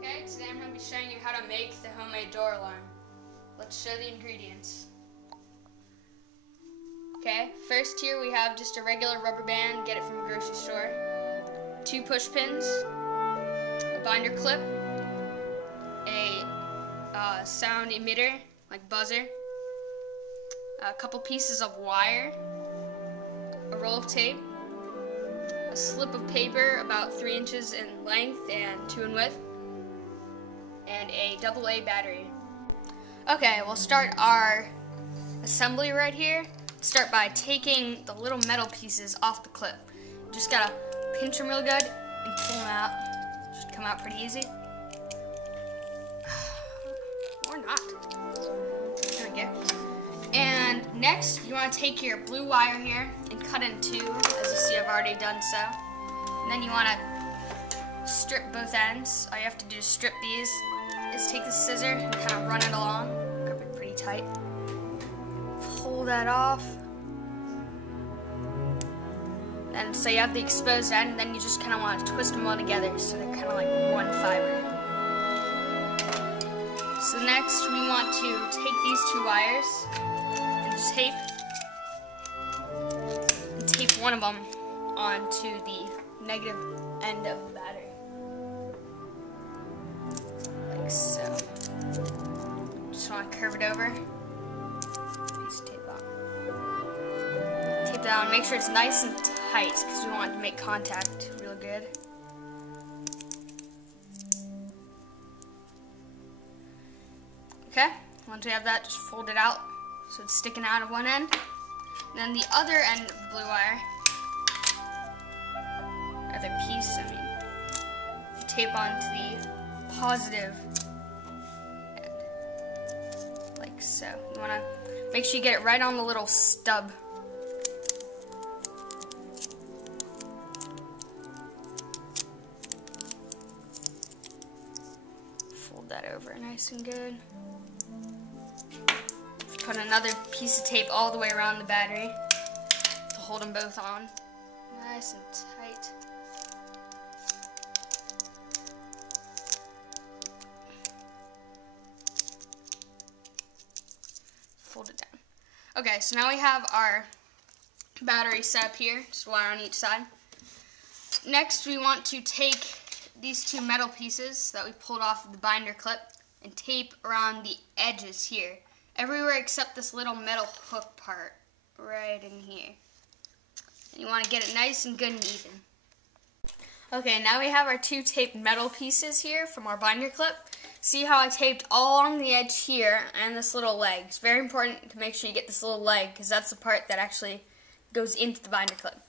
Okay, today I'm going to be showing you how to make the homemade door alarm. Let's show the ingredients. Okay, first here we have just a regular rubber band, get it from a grocery store, 2 push pins, a binder clip, a sound emitter, like buzzer, a couple pieces of wire, a roll of tape, a slip of paper about 3 inches in length and 2 in width, and a AA battery. Okay, we'll start our assembly right here. Start by taking the little metal pieces off the clip. Just gotta pinch them real good and pull them out. Should come out pretty easy. Or not. There we go. And next, you want to take your blue wire here and cut it in 2, as you see I've already done so. And then you want to strip both ends. All you have to do to strip these is take the scissor and kind of run it along. Grip it pretty tight. Pull that off. And so you have the exposed end, and then you just kind of want to twist them all together so they're kind of like one fiber. So next we want to take these 2 wires and tape one of them onto the negative end of the battery. Like so. Just want to curve it over. Piece of tape on. Tape down, make sure it's nice and tight because we want it to make contact real good. Okay, once we have that, just fold it out so it's sticking out of one end. And then the other end of the blue wire, other piece, you tape onto the positive end, like so. You want to make sure you get it right on the little stub. Fold that over nice and good. Put another piece of tape all the way around the battery to hold them both on. Nice and tight. Fold it down. Okay, so now we have our battery set up here, just wire on each side. Next, we want to take these 2 metal pieces that we pulled off of the binder clip and tape around the edges here. Everywhere except this little metal hook part right in here. And you want to get it nice and good and even. Okay, now we have our 2 taped metal pieces here from our binder clip. See how I taped all along the edge here and this little leg. It's very important to make sure you get this little leg because that's the part that actually goes into the binder clip.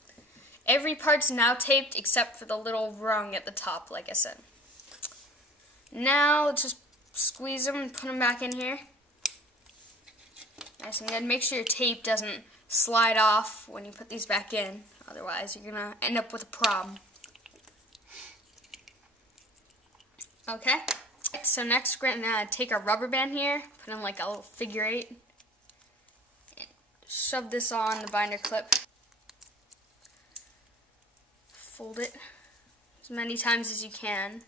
Every part's now taped except for the little rung at the top, like I said. Now let's just squeeze them and put them back in here. Nice and good. Make sure your tape doesn't slide off when you put these back in. Otherwise, you're going to end up with a problem. Okay. So next, we're going to take our rubber band here, put in like a little figure 8, and shove this on the binder clip. Fold it as many times as you can.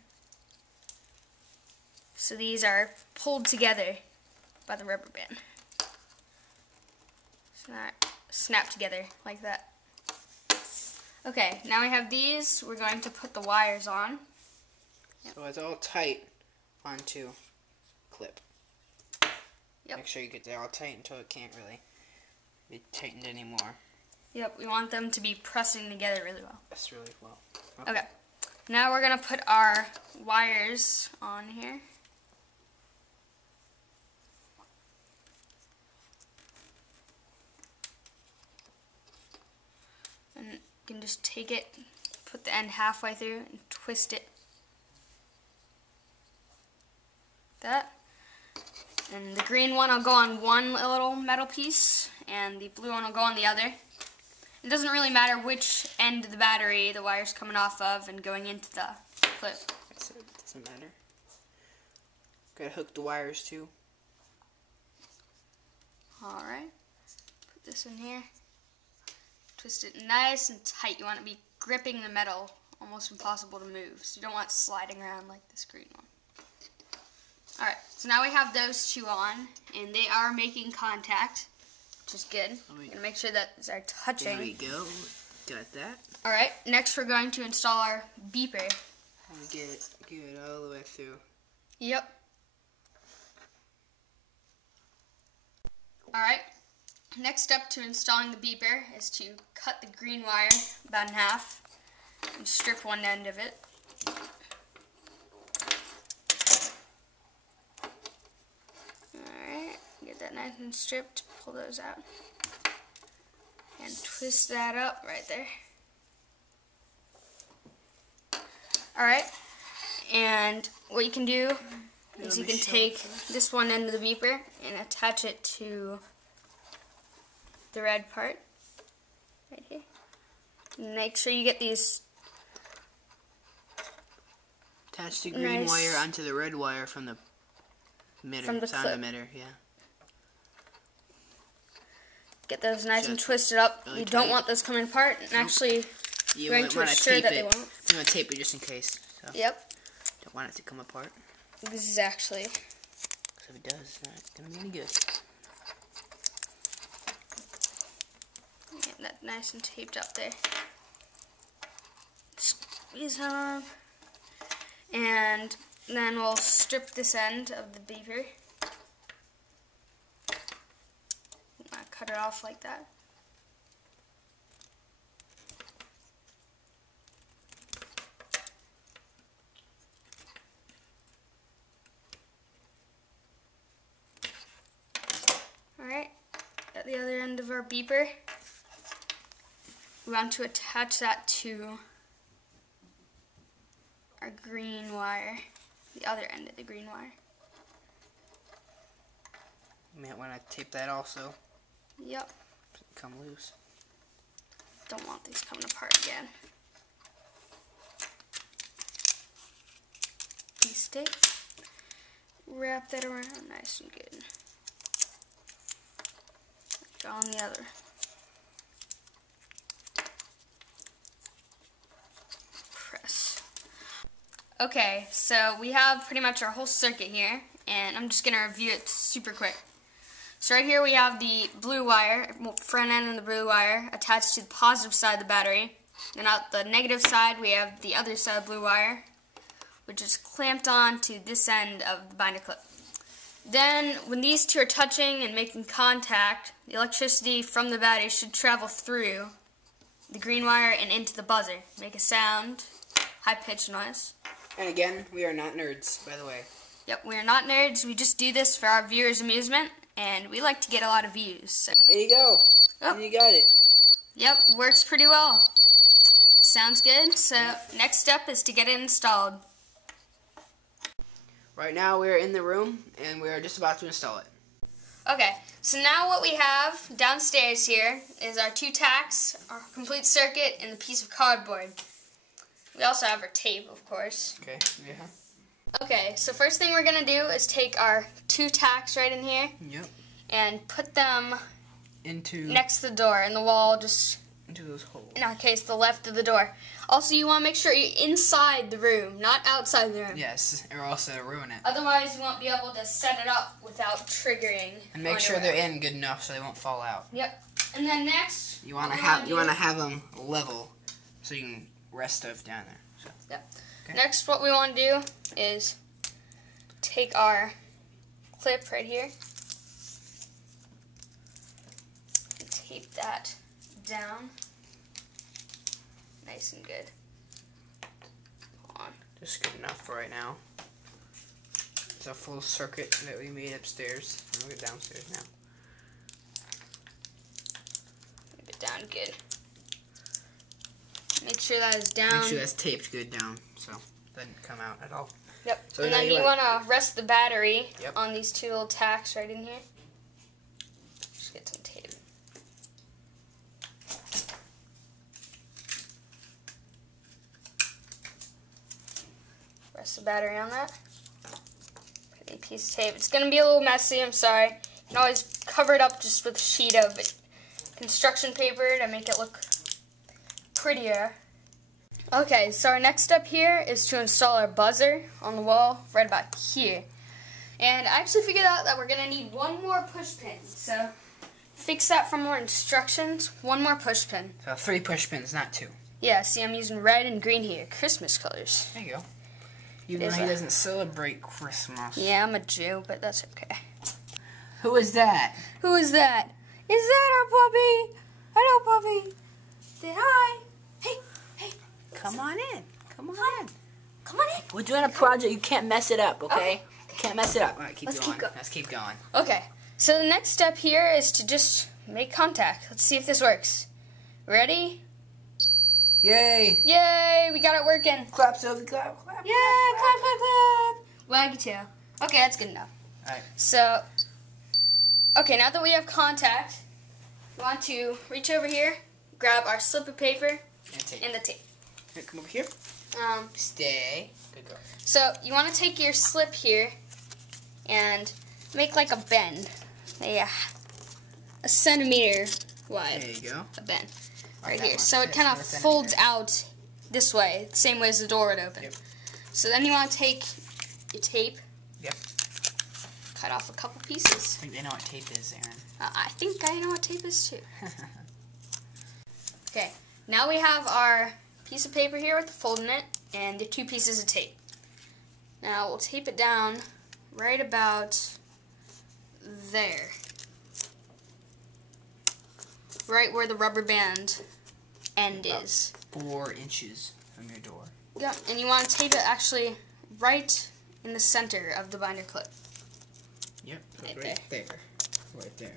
So these are pulled together by the rubber band. Snap together like that. Okay, now we have these. We're going to put the wires on. Yep. So it's all tight onto clip. Yep. Make sure you get it all tight until it can't really be tightened anymore. Yep, we want them to be pressing together really well. That's really well. Okay. Now we're going to put our wires on here. And you can just take it, put the end halfway through, and twist it. That. And the green one will go on one little metal piece, and the blue one will go on the other. It doesn't really matter which end of the battery the wire's coming off of and going into the clip. So it doesn't matter. Gotta hook the wires too. Alright. Put this in here. Twist it nice and tight. You want to be gripping the metal, almost impossible to move. So you don't want it sliding around like this green one. Alright, so now we have those two on, and they are making contact, which is good. We're going to make sure that they're touching. There we go. Got that. Alright, next we're going to install our beeper. And get it all the way through. Yep. Alright, next step to installing the beeper is to cut the green wire about in half and strip one end of it. Alright, get that nice and stripped, pull those out, and twist that up right there. Alright, and what you can do is you can take this one end of the beeper and attach it to the red part right here. Make sure you get these. Attach the green wire onto the red wire from the emitter, from the sound clip. emitter, yeah. Get those nice and twisted up. Really you don't tight. want those coming apart, and actually You going to ensure that they won't. I'm going to tape it just in case. So. Yep. Don't want it to come apart. This is actually. Because if it does, it's not going to be any good. Get that nice and taped up there. Squeeze them. And then we'll strip this end of the beeper. Cut it off like that. Alright, at the other end of our beeper, we want to attach that to our green wire, the other end of the green wire. You might want to tape that also. Yep. Come loose. Don't want these coming apart again. Piece tape. Wrap that around nice and good. Go on the other. Press. Okay, so we have pretty much our whole circuit here, and I'm just going to review it super quick. So right here we have the blue wire, front end of the blue wire, attached to the positive side of the battery. Then out the negative side we have the other side of the blue wire, which is clamped on to this end of the binder clip. Then when these two are touching and making contact, the electricity from the battery should travel through the green wire and into the buzzer. Make a sound, high-pitched noise. And again, we are not nerds, by the way. Yep, we are not nerds. We just do this for our viewers' amusement. And we like to get a lot of views. So. There you go. Oh. And you got it. Yep, works pretty well. Sounds good. So next step is to get it installed. Right now we are in the room and we are just about to install it. Okay, so now what we have downstairs here is our two tacks, our complete circuit, and the piece of cardboard. We also have our tape, of course. Okay, yeah. Okay, so first thing we're going to do is take our two tacks right in here. Yep. And put them into next to the door, in the wall, just into those holes. in our case, the left of the door. Also, you want to make sure you're inside the room, not outside the room. Yes, or else it'll ruin it. Otherwise, you won't be able to set it up without triggering. And make sure they're in good enough so they won't fall out. Yep. And then next, you want to have them level so you can rest stuff down there. So. Yep. Okay. Next, what we want to do is take our clip right here and tape that down nice and good. Hold on. Just good enough for right now. It's a full circuit that we made upstairs. We'll get downstairs now. Keep it down good. Make sure that is down. Make sure that's taped good down so it doesn't come out at all. Yep. So and then you want to rest the battery Yep. on these two little tacks right in here. Just get some tape. Rest the battery on that. Pretty piece of tape. It's going to be a little messy, I'm sorry. You can always cover it up just with a sheet of construction paper to make it look prettier. Okay, so our next step here is to install our buzzer on the wall right about here. And I actually figured out that we're going to need one more push pin. So fix that for more instructions. One more push pin. So 3 push pins, not 2. Yeah, see, I'm using red and green here. Christmas colors. There you go. Even though he doesn't celebrate Christmas. Yeah, I'm a Jew, but that's okay. Who is that? Who is that? Is that our puppy? Hello, puppy. Say hi. Hey, hey. Come on in. Come on in. Come on in. We're doing a project. You can't mess it up, okay? Okay. You can't mess it up. All right, Let's keep keep going. Let's keep going. Okay, so the next step here is to just make contact. Let's see if this works. Ready? Yay! Yay, we got it working. Clap, Sylvie, clap, clap. Yeah, clap, clap, clap. Wag your tail. Okay, that's good enough. All right. So, okay, now that we have contact, we want to reach over here, grab our slip of paper And tape. and the tape. Here, come over here. Stay. Good girl. So you want to take your slip here and make like a bend, a centimeter wide. There you go. A bend right that here. one. So it That's kind of more centimeter. folds out this way, the same way as the door would open. Yep. So then you want to take your tape. Yep. Cut off a couple pieces. I think they know what tape is, Aaron. I think I know what tape is too. Okay, now we have our piece of paper here with the fold in it and the 2 pieces of tape. Now we'll tape it down right about there. Right where the rubber band end is. 4 inches from your door. Yeah, and you want to tape it actually right in the center of the binder clip. Yep. Right Right there. Right there.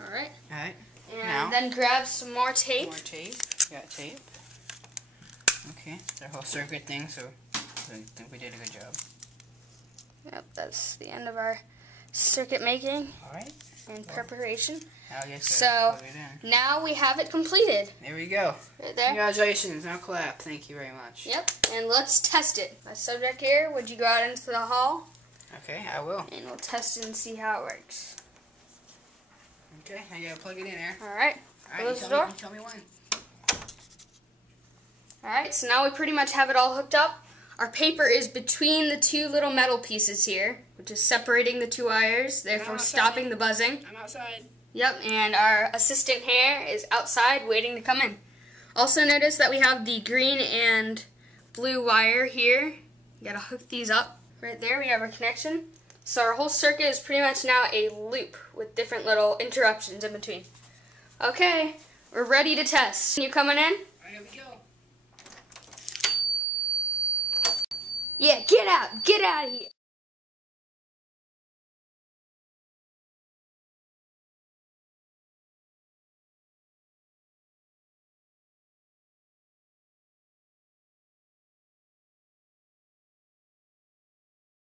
Alright. All right. And Now? then grab some more tape. More tape. Got tape. Okay. It's our whole circuit thing, so I think we did a good job. Yep, that's the end of our circuit making All right. and preparation. Now you So, plug it in. now we have it completed. There we go. Right there. Congratulations. Now clap. Thank you very much. Yep, and let's test it. My subject here, would you go out into the hall? Okay, I will. And we'll test it and see how it works. Okay, I gotta plug it in there. Alright, All right, close the door. You tell me when. Alright, so now we pretty much have it all hooked up. Our paper is between the 2 little metal pieces here, which is separating the 2 wires, therefore stopping the buzzing. I'm outside. Yep, and our assistant here is outside waiting to come in. Also notice that we have the green and blue wire here. You gotta hook these up. Right there we have our connection. So our whole circuit is pretty much now a loop with different little interruptions in between. Okay, we're ready to test. You coming in? All right, here we go. Yeah, get out of here.